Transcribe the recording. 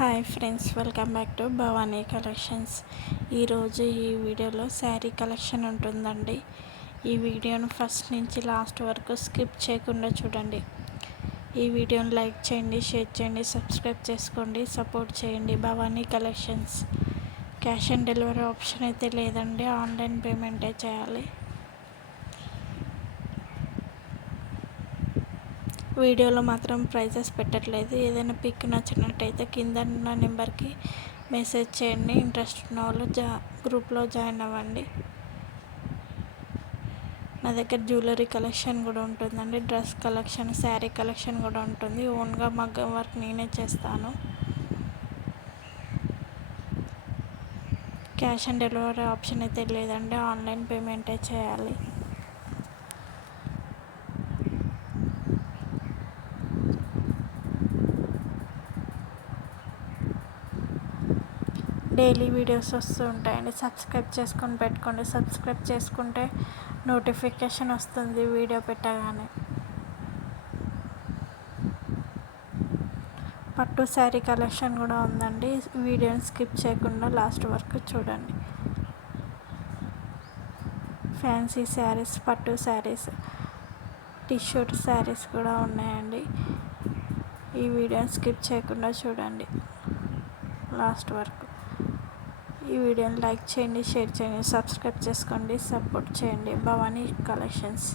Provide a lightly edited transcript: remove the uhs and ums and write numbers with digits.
Hi friends, welcome back to Bhavani collections. ఈరోజు ఈ వీడియోలో శారీ కలెక్షన్ ఉంటుందండి. ఈ వీడియోను ఫస్ట్ నుంచి లాస్ట్ వరకు స్కిప్ చేయకుండా చూడండి. ఈ వీడియోను లైక్ చేయండి, షేర్ చేయండి, సబ్స్క్రైబ్ చేసుకోండి, సపోర్ట్ చేయండి. Bhavani collections. Cash on delivery option అయితే లేదండి, ఆన్లైన్ పేమెంటే చేయాలి. వీడియోలో మాత్రం ప్రైజెస్ పెట్టట్లేదు. ఏదైనా పిక్ నచ్చినట్టయితే కింద ఉన్న నెంబర్కి మెసేజ్ చేయండి. ఇంట్రెస్ట్ ఉన్న వాళ్ళు గ్రూప్లో జాయిన్ అవ్వండి. నా దగ్గర జ్యువెలరీ కలెక్షన్ కూడా ఉంటుందండి. డ్రెస్ కలెక్షన్, శారీ కలెక్షన్ కూడా ఉంటుంది. ఓన్గా మగ్గం వర్క్ నేనే చేస్తాను. క్యాష్ ఆన్ డెలివరీ ఆప్షన్ అయితే లేదండి, ఆన్లైన్ పేమెంటే చేయాలి. డైలీ వీడియోస్ వస్తూ ఉంటాయండి. సబ్స్క్రైబ్ చేసుకొని పెట్టుకోండి. సబ్స్క్రైబ్ చేసుకుంటే నోటిఫికేషన్ వస్తుంది వీడియో పెట్టగానే. పట్టు శారీ కలెక్షన్ కూడా ఉందండి. వీడియోని స్కిప్ చేయకుండా లాస్ట్ వరకు చూడండి. ఫ్యాన్సీ శారీస్, పట్టు శారీస్, టిష్యూ శారీస్ కూడా ఉన్నాయండి. ఈ వీడియోని స్కిప్ చేయకుండా చూడండి లాస్ట్ వరకు. ఈ వీడియోని లైక్ చేయండి, షేర్ చేయండి, సబ్స్క్రైబ్ చేసుకోండి, సపోర్ట్ చేయండి. భవానీ కలెక్షన్స్.